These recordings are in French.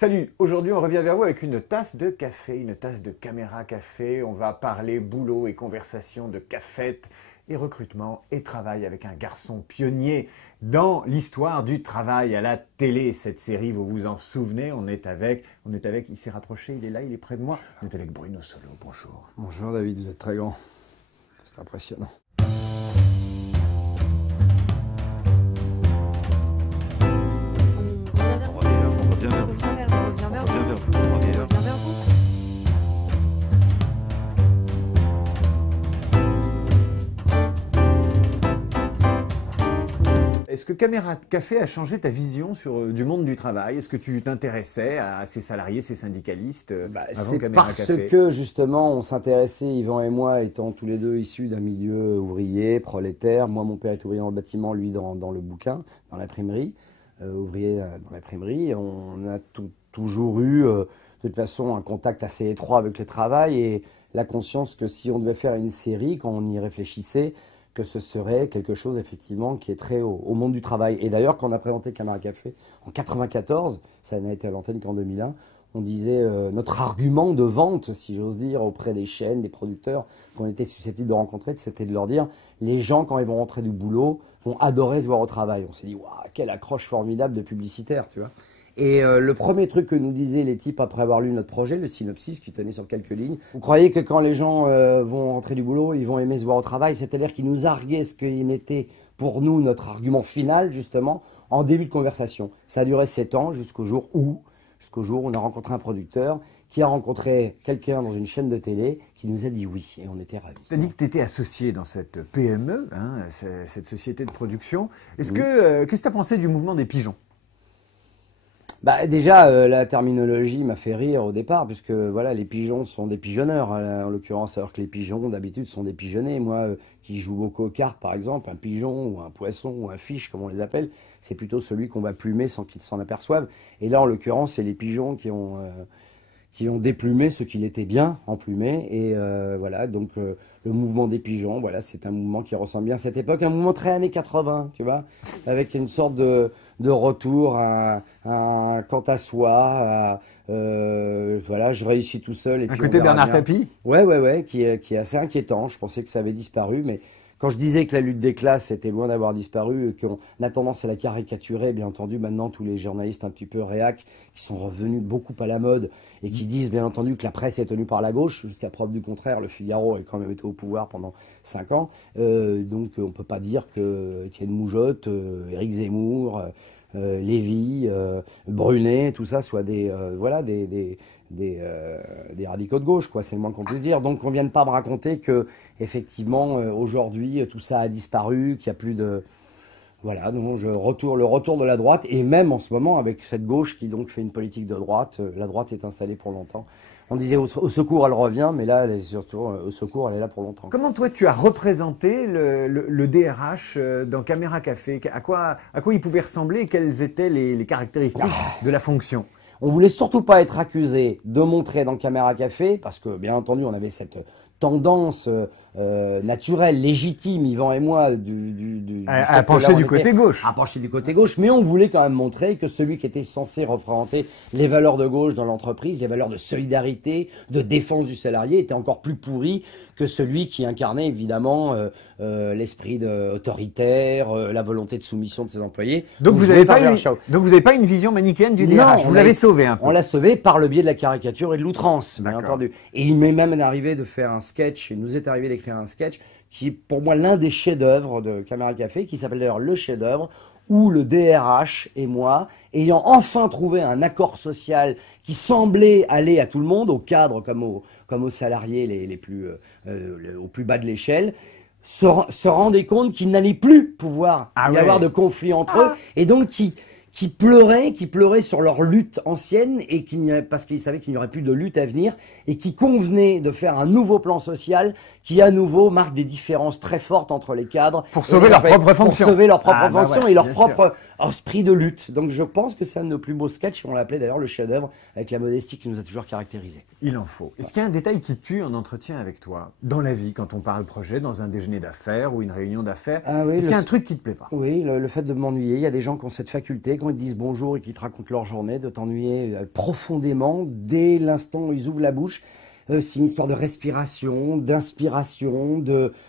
Salut, aujourd'hui on revient vers vous avec une tasse de café, une tasse de caméra café. On va parler boulot et conversation de cafette et recrutement et travail avec un garçon pionnier dans l'histoire du travail à la télé. Cette série, vous vous en souvenez, on est avec, il s'est rapproché, il est là, il est près de moi. On est avec Bruno Solo, bonjour. Bonjour David, vous êtes très grand. C'est impressionnant. Est-ce que Caméra Café a changé ta vision du monde du travail? Est-ce que tu t'intéressais à ces salariés, ces syndicalistes avant C'est Caméra parce Café? que justement on s'intéressait, Yvan et moi étant tous les deux issus d'un milieu ouvrier, prolétaire. Moi mon père est ouvrier dans le bâtiment, lui dans le bouquin, dans l'imprimerie, ouvrier dans l'imprimerie. On a toujours eu de toute façon un contact assez étroit avec le travail et la conscience que si on devait faire une série, quand on y réfléchissait, que ce serait quelque chose effectivement qui est trait au monde du travail. Et d'ailleurs, quand on a présenté Caméra Café en 94, ça n'a été à l'antenne qu'en 2001, on disait notre argument de vente, si j'ose dire, auprès des chaînes, des producteurs qu'on était susceptibles de rencontrer, c'était de leur dire les gens, quand ils vont rentrer du boulot, vont adorer se voir au travail. On s'est dit, waouh, quelle accroche formidable de publicitaire, tu vois. Et le premier truc que nous disaient les types après avoir lu notre projet, le synopsis qui tenait sur quelques lignes, vous croyez que quand les gens vont rentrer du boulot, ils vont aimer se voir au travail? C'est-à-dire qu'ils nous arguaient ce qu'il était pour nous notre argument final, justement, en début de conversation. Ça a duré 7 ans jusqu'au jour où on a rencontré un producteur qui a rencontré quelqu'un dans une chaîne de télé qui nous a dit oui, et on était ravis. Tu as dit que tu étais associé dans cette PME, hein, cette société de production. Qu'est-ce que tu as pensé du mouvement des pigeons? Bah déjà, la terminologie m'a fait rire au départ, puisque voilà, les pigeons sont des pigeonneurs, hein, en l'occurrence, alors que les pigeons, d'habitude, sont des pigeonnés. Moi, qui joue beaucoup aux cartes, par exemple, un pigeon ou un poisson ou un fiche, comme on les appelle, c'est plutôt celui qu'on va plumer sans qu'ils s'en aperçoivent. Et là, en l'occurrence, c'est les pigeons qui ont déplumé ce qu'il était bien emplumé. Et voilà, donc le mouvement des pigeons, voilà, c'est un mouvement qui ressemble bien à cette époque, un mouvement très années 80, tu vois, avec une sorte de retour à un quant à soi, voilà, je réussis tout seul. Et Un puis côté Bernard Tapie? Ouais, qui est assez inquiétant. Je pensais que ça avait disparu, mais quand je disais que la lutte des classes était loin d'avoir disparu, qu'on a tendance à la caricaturer, bien entendu, maintenant, tous les journalistes un petit peu réac, qui sont revenus beaucoup à la mode, et qui disent, bien entendu, que la presse est tenue par la gauche, jusqu'à preuve du contraire, le Figaro a quand même été au pouvoir pendant 5 ans, donc on peut pas dire que Étienne Moujotte, Éric Zemmour, Lévy, Brunet, tout ça soit des radicaux de gauche, quoi, c'est le moins qu'on puisse dire. Donc on vient de pas me raconter que effectivement aujourd'hui tout ça a disparu, qu'il n'y a plus de voilà, donc le retour de la droite, et même en ce moment avec cette gauche qui donc fait une politique de droite, la droite est installée pour longtemps. On disait au secours elle revient, mais là elle est surtout au secours, elle est là pour longtemps. Comment toi tu as représenté le DRH dans Caméra Café? À quoi il pouvait ressembler et quelles étaient les caractéristiques de la fonction? On voulait surtout pas être accusé de montrer dans Caméra Café, parce que bien entendu on avait cette tendance naturelle, légitime, Yvan et moi, à pencher du côté gauche. À pencher du côté gauche, mais on voulait quand même montrer que celui qui était censé représenter les valeurs de gauche dans l'entreprise, les valeurs de solidarité, de défense du salarié, était encore plus pourri que celui qui incarnait évidemment l'esprit autoritaire, la volonté de soumission de ses employés. Donc vous n'avez pas une vision manichéenne du DRH, vous l'avez sauvé un peu. On l'a sauvé par le biais de la caricature et de l'outrance, bien D'accord. entendu. Et il m'est même arrivé de faire un sketch, il nous est arrivé d'écrire un sketch qui est pour moi l'un des chefs-d'œuvre de Caméra Café, qui s'appelle d'ailleurs Le Chef-d'œuvre, où le DRH et moi, ayant enfin trouvé un accord social qui semblait aller à tout le monde, aux cadres comme aux salariés au plus bas de l'échelle, se rendaient compte qu'il n'allait plus pouvoir y avoir de conflit entre eux, et donc qui pleuraient sur leur lutte ancienne, et parce qu'ils savaient qu'il n'y aurait plus de lutte à venir, et qui convenait de faire un nouveau plan social qui à nouveau marque des différences très fortes entre les cadres. Pour sauver leur propre fonction. Pour sauver leur propre fonction et leur propre sûr. esprit de lutte. Donc je pense que c'est un de nos plus beaux sketchs, on l'appelait d'ailleurs le chef-d'œuvre, avec la modestie qui nous a toujours caractérisés. Il en faut. Est-ce qu'il y a un détail qui tue en entretien avec toi, dans la vie, quand on parle projet, dans un déjeuner d'affaires ou une réunion d'affaires? Ah oui, est-ce qu'il y a un truc qui te plaît pas? Oui, le fait de m'ennuyer. Il y a des gens qui ont cette faculté, quand ils te disent bonjour et qu'ils te racontent leur journée, de t'ennuyer profondément dès l'instant où ils ouvrent la bouche. C'est une histoire de respiration, d'inspiration,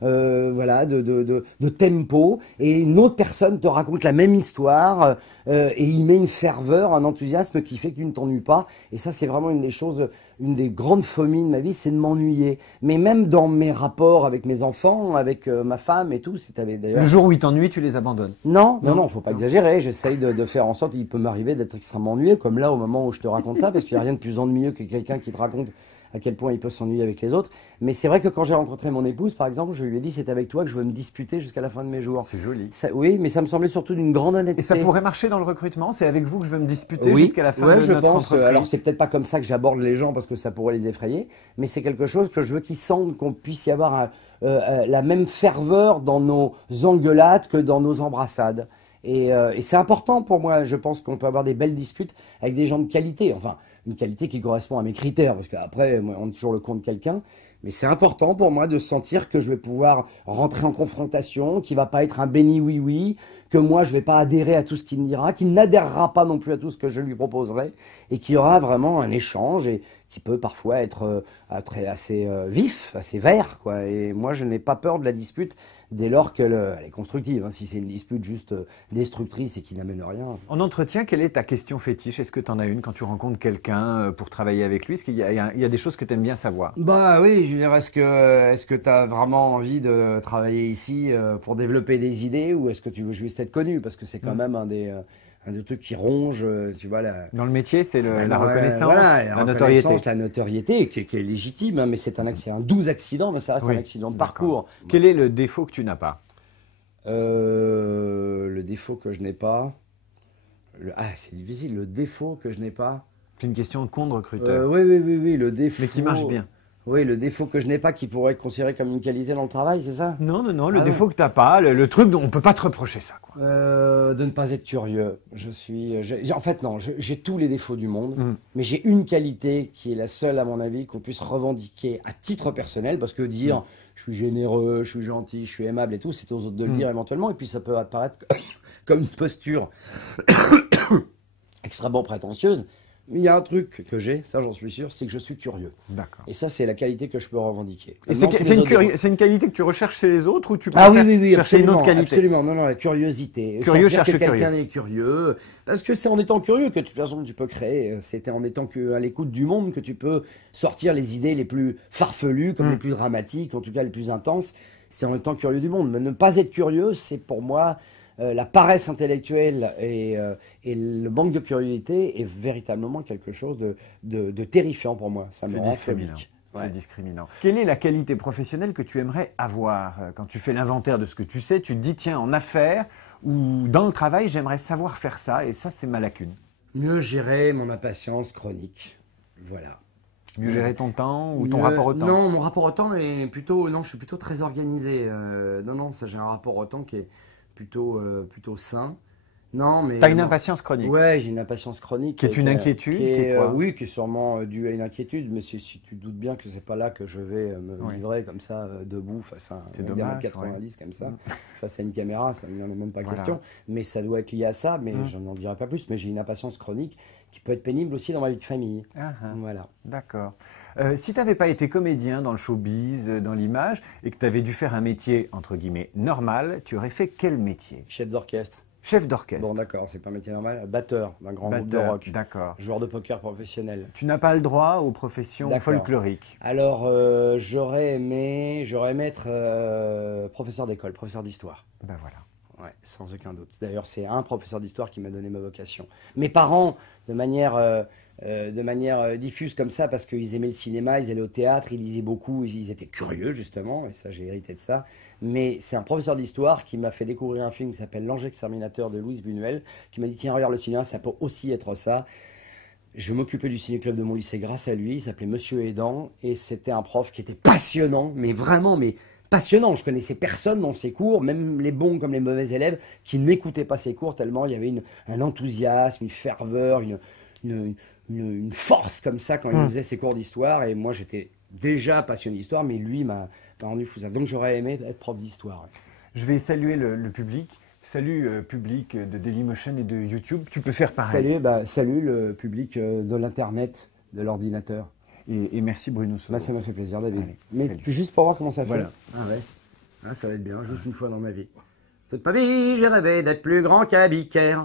voilà, de tempo. Et une autre personne te raconte la même histoire et il met une ferveur, un enthousiasme qui fait que tu ne t'ennuies pas. Et ça, c'est vraiment une des choses, une des grandes fomies de ma vie, c'est de m'ennuyer. Mais même dans mes rapports avec mes enfants, avec ma femme et tout, Le jour où ils t'ennuient, tu les abandonnes? Non, faut pas exagérer. J'essaye de faire en sorte, il peut m'arriver d'être extrêmement ennuyeux, comme là au moment où je te raconte ça, parce qu'il n'y a rien de plus ennuyeux que quelqu'un qui te raconte à quel point il peut s'ennuyer avec les autres. Mais c'est vrai que quand j'ai rencontré mon épouse, par exemple, je lui ai dit c'est avec toi que je veux me disputer jusqu'à la fin de mes jours. C'est joli. Oui, mais ça me semblait surtout d'une grande honnêteté. Et ça pourrait marcher dans le recrutement? C'est avec vous que je veux me disputer jusqu'à la fin de notre entreprise? Alors c'est peut-être pas comme ça que j'aborde les gens parce que ça pourrait les effrayer, mais c'est quelque chose que je veux qu'ils sentent, qu'on puisse y avoir la même ferveur dans nos engueulades que dans nos embrassades. Et c'est important pour moi. Je pense qu'on peut avoir des belles disputes avec des gens de qualité. Enfin, une qualité qui correspond à mes critères. Parce qu'après, on est toujours le compte de quelqu'un. Mais c'est important pour moi de sentir que je vais pouvoir rentrer en confrontation, qu'il va pas être un béni oui-oui, que moi je vais pas adhérer à tout ce qu'il me dira, qu'il n'adhérera pas non plus à tout ce que je lui proposerai, et qu'il y aura vraiment un échange et qui peut parfois être assez vif, assez vert, quoi. Et moi je n'ai pas peur de la dispute dès lors qu'elle est constructive. Hein. Si c'est une dispute juste destructrice et qui n'amène rien. En entretien, quelle est ta question fétiche? Est-ce que tu en as une quand tu rencontres quelqu'un pour travailler avec lui? Est-ce qu'il y a des choses que tu aimes bien savoir? Bah oui, je veux dire, est-ce que tu as vraiment envie de travailler ici pour développer des idées ou est-ce que tu veux juste être connu? Parce que c'est quand même un des trucs qui ronge, tu vois. Dans le métier, c'est la reconnaissance, voilà, la notoriété. La notoriété qui est légitime, hein, mais c'est un doux accident, mais ça reste un accident de parcours. Quel est le défaut que tu n'as pas? Le défaut que je n'ai pas... c'est difficile, le défaut que je n'ai pas... C'est une question de con de recruteur. Oui, le défaut... Mais qui marche bien. Oui, le défaut que je n'ai pas qui pourrait être considéré comme une qualité dans le travail, c'est ça? Non, le défaut que tu n'as pas, le truc dont on ne peut pas te reprocher ça, quoi. De ne pas être curieux. En fait, non, j'ai tous les défauts du monde, mais j'ai une qualité qui est la seule, à mon avis, qu'on puisse revendiquer à titre personnel, parce que dire je suis généreux, je suis gentil, je suis aimable et tout, c'est aux autres de le dire éventuellement, et puis ça peut apparaître comme une posture extrêmement prétentieuse. Il y a un truc que j'ai, ça j'en suis sûr, c'est que je suis curieux. D'accord. Et ça, c'est la qualité que je peux revendiquer. Et c'est une qualité que tu recherches chez les autres ou tu peux chercher une autre qualité? Absolument, non, la curiosité. Curieux cherche curieux. Quelqu'un est curieux, parce que c'est en étant curieux que de toute façon tu peux créer. C'est en étant à l'écoute du monde que tu peux sortir les idées les plus farfelues, comme les plus dramatiques, en tout cas les plus intenses. C'est en étant curieux du monde. Mais ne pas être curieux, c'est pour moi... la paresse intellectuelle et le manque de curiosité est véritablement quelque chose de terrifiant pour moi. Ça me rend phobique. C'est discriminant. Quelle est la qualité professionnelle que tu aimerais avoir? Quand tu fais l'inventaire de ce que tu sais, tu te dis, tiens, en affaires ou dans le travail, j'aimerais savoir faire ça, et ça, c'est ma lacune. Mieux gérer mon impatience chronique. Voilà. Mieux gérer ton temps ou ton rapport au temps? Non, mon rapport au temps est plutôt... Non, je suis plutôt très organisé. Ça, j'ai un rapport au temps qui est plutôt sain. Non, mais... T'as une impatience chronique? Ouais, j'ai une impatience chronique. Qui est une inquiétude? Qui est quoi? Oui, qui est sûrement due à une inquiétude, mais si tu doutes bien que c'est pas là que je vais me livrer comme ça, debout, face à un gars de 90 comme ça, face à une caméra, ça n'en est même pas question. Mais ça doit être lié à ça, mais je n'en dirai pas plus. Mais j'ai une impatience chronique qui peut être pénible aussi dans ma vie de famille. Voilà. D'accord. Si tu n'avais pas été comédien dans le showbiz, dans l'image, et que tu avais dû faire un métier, entre guillemets, normal, tu aurais fait quel métier? Chef d'orchestre. Chef d'orchestre. Bon, d'accord, c'est pas un métier normal. Batteur d'un grand groupe de rock. D'accord. Joueur de poker professionnel. Tu n'as pas le droit aux professions folkloriques. Alors, j'aurais aimé être professeur d'école, professeur d'histoire. Ben voilà. Ouais, sans aucun doute. D'ailleurs, c'est un professeur d'histoire qui m'a donné ma vocation. Mes parents, de manière diffuse comme ça, parce qu'ils aimaient le cinéma, ils allaient au théâtre, ils lisaient beaucoup, ils étaient curieux justement, et ça j'ai hérité de ça. Mais c'est un professeur d'histoire qui m'a fait découvrir un film qui s'appelle L'Ange exterminateur de Louise Buñuel, qui m'a dit tiens regarde le cinéma, ça peut aussi être ça. Je m'occupais du ciné-club de mon lycée grâce à lui, il s'appelait Monsieur Aidant, et c'était un prof qui était passionnant, mais vraiment, passionnant. Je connaissais personne dans ses cours, même les bons comme les mauvais élèves, qui n'écoutaient pas ses cours tellement il y avait un enthousiasme, une ferveur, une force comme ça quand il faisait ses cours d'histoire. Et moi, j'étais déjà passionné d'histoire, mais lui m'a rendu fou ça. Donc, j'aurais aimé être prof d'histoire. Je vais saluer le public Salut public de Dailymotion et de YouTube, tu peux faire pareil. Salut le public de l'Internet, de l'ordinateur. Et merci Bruno Solo. Ça m'a fait plaisir, David. Allez, mais salut. juste pour voir comment ça fait. Voilà. Ah ouais. Ah, ça va être bien, juste une fois dans ma vie. Toute ma vie, j'ai rêvé d'être plus grand qu'Abicaire.